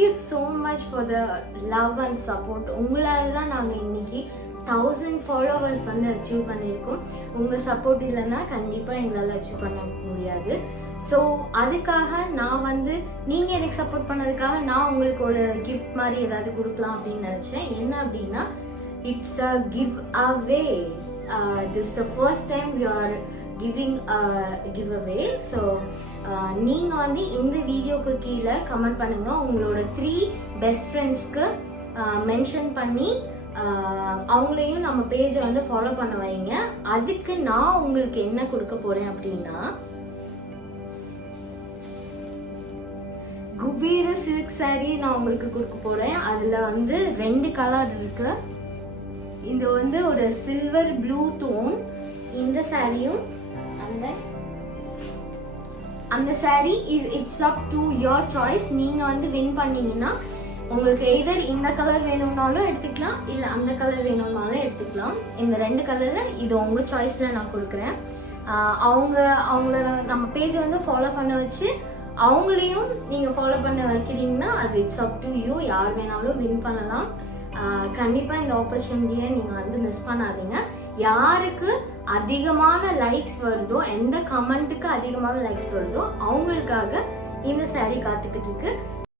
you so much for the love and support. உங்களால தான் நாங்க இன்னைக்கு 1000 followers வந்து அச்சீவ் பண்ணியிருக்கோம். உங்க சப்போர்ட் இல்லைன்னா கண்டிப்பா எங்களால் அச்சீவ் பண்ண முடியாது. ஸோ அதுக்காக நான் வந்து நீங்க எனக்கு சப்போர்ட் பண்ணதுக்காக நான் உங்களுக்கு ஒரு கிஃப்ட் மாதிரி ஏதாவது கொடுக்கலாம் அப்படின்னு நினைச்சேன். என்ன அப்படின்னா, it's a giveaway. This the first time we are giving giveaway. So நீங்க வந்து இந்த வீடியோக்கு கீழே கமெண்ட் பண்ணுங்க, உங்களோட 3 பெஸ்ட் ஃப்ரெண்ட்ஸ்க்கு மென்ஷன் பண்ணி அவங்களையும் நம்ம பேஜை வந்து ஃபாலோ பண்ண வைங்க. அதுக்கு நான் உங்களுக்கு என்ன கொடுக்க போறேன் அப்படின்னா, குபீர சில்க் சாரி நான் உங்களுக்கு கொடுக்க போறேன். அதுல வந்து 2 கலர் இருக்கு. இது வந்து ஒரு சில்வர் ப்ளூ டோன். இந்த சாரியும் அந்த sorry it's up to your choice. நீங்க வந்து வின் பண்ணீங்கன்னா உங்களுக்கு எய்தர் இந்த கலர் வேணும்னாலும் எடுத்துக்கலாம், இல்ல அந்த கலர் வேணும்னாலும் எடுத்துக்கலாம். இந்த 2 கலர்ல இது உங்க சாய்ஸ்ல நான் கொடுக்குறேன். அவங்கள நம்ம பேஜை வந்து ஃபாலோ பண்ண வச்சு அவங்களையும் நீங்க ஃபாலோ பண்ண வைக்கிறீங்கன்னா அது இட்ஸ் அப் டு யூ. யார் வேணாலும் வின் பண்ணலாம். கண்டிப்பா இந்த ஆப்பர்ச்சுனிட்டியை நீங்க வந்து மிஸ் பண்ணாதீங்க. யாருக்கு அதிகமான லைக்ஸ் வருதோ, எந்த கமெண்ட்டுக்கு அதிகமான லைக்ஸ் வருதோ அவங்களுக்காக இந்த சாரி காத்துக்கிட்டு இருக்கு.